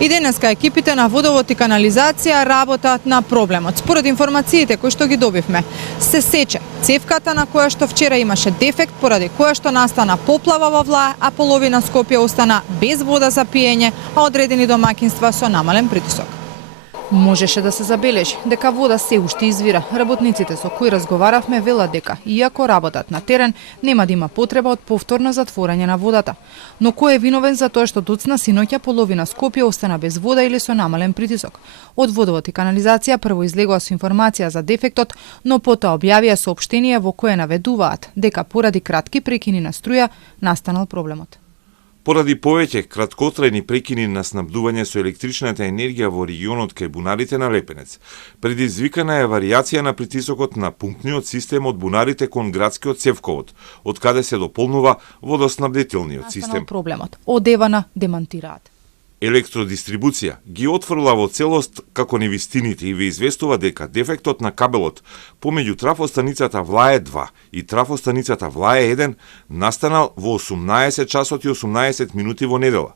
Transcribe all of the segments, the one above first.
И денеска екипите на водовод и канализација работат на проблемот. Според информациите кои што ги добивме, се сече цевката на која што вчера имаше дефект, поради која што настана поплава во Влае, а половина Скопје остана без вода за пиење, а одредени домаќинства со намален притисок. Можеше да се забележи дека вода се уште извира. Работниците со кои разговаравме велат дека, иако работат на терен, нема да има потреба од повторно затворање на водата. Но кој е виновен за тоа што доцна синоќа половина Скопје остана без вода или со намален притисок? Од водовод и канализација прво излегува со информација за дефектот, но потоа објавија соопштение во кое наведуваат дека поради кратки прекини на струја настанал проблемот. Поради повеќе краткотрајни прекини на снабдување со електричната енергија во регионот кај бунарите на Лепенец, предизвикана е варијација на притисокот на пумпниот систем од бунарите кон градскиот цевковод, од каде се дополнува водоснабдителниот систем. Проблемот одевана демантираат. Електродистрибуција ги отфрла во целост како невистините и ве известува дека дефектот на кабелот помеѓу трафостаницата Влае 2 и трафостаницата Влае 1 настанал во 18 часот и 18 минути во недела.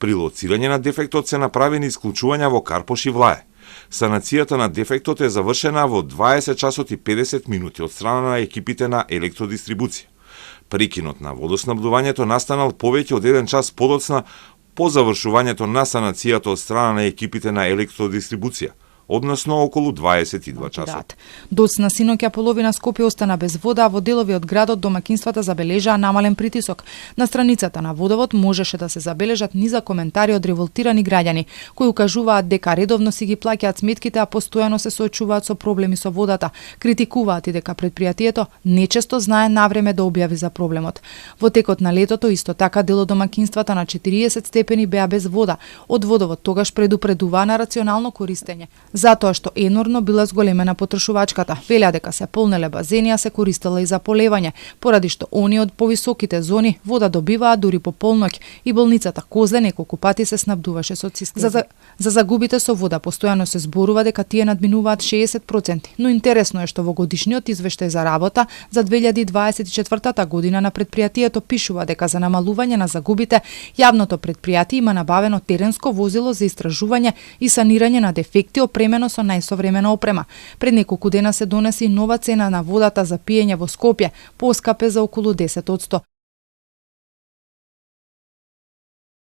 При лоцирање на дефектот се направени исклучувања во Карпош и Влае. Санацијата на дефектот е завршена во 20 часот и 50 минути од страна на екипите на електродистрибуција. Прекинот на водоснабдувањето настанал повеќе од 1 час подоцна по завршувањето на санацијата од страна на екипите на електродистрибуција, односно околу 22 часа. Доцна синоќа половина Скопје остана без вода, а во делови од градот домаќинствата забележаа намален притисок. На страницата на водовод можеше да се забележат низа коментари од револтирани граѓани, кои укажуваат дека редовно си ги плаќаат сметките, а постојано се соочуваат со проблеми со водата. Критикуваат и дека предпријатието нечесто знае навреме да објави за проблемот. Во текот на летото исто така дел од домаќинствата на 40 степени беа без вода. Од водовод тогаш предупредуваа на рационално користење, затоа што енорно била зголемена потрошувачката. Велја дека се полнеле базени, а се користела и за полевање, поради што они од повисоките зони вода добиваа дури по полноќ и болницата Козле неколку пати се снабдуваше со цистерни. За загубите со вода постојано се зборува дека тие надминуваат 60%, но интересно е што во годишниот извештај за работа за 2024 година на предпријатието пишува дека за намалување на загубите јавното предпријатие има набавено теренско возило за истражување и санирање на дефекти опремено со најсовремена опрема. Пред неколку дена се донесе и нова цена на водата за пиење во Скопје, поскапе за околу 10%.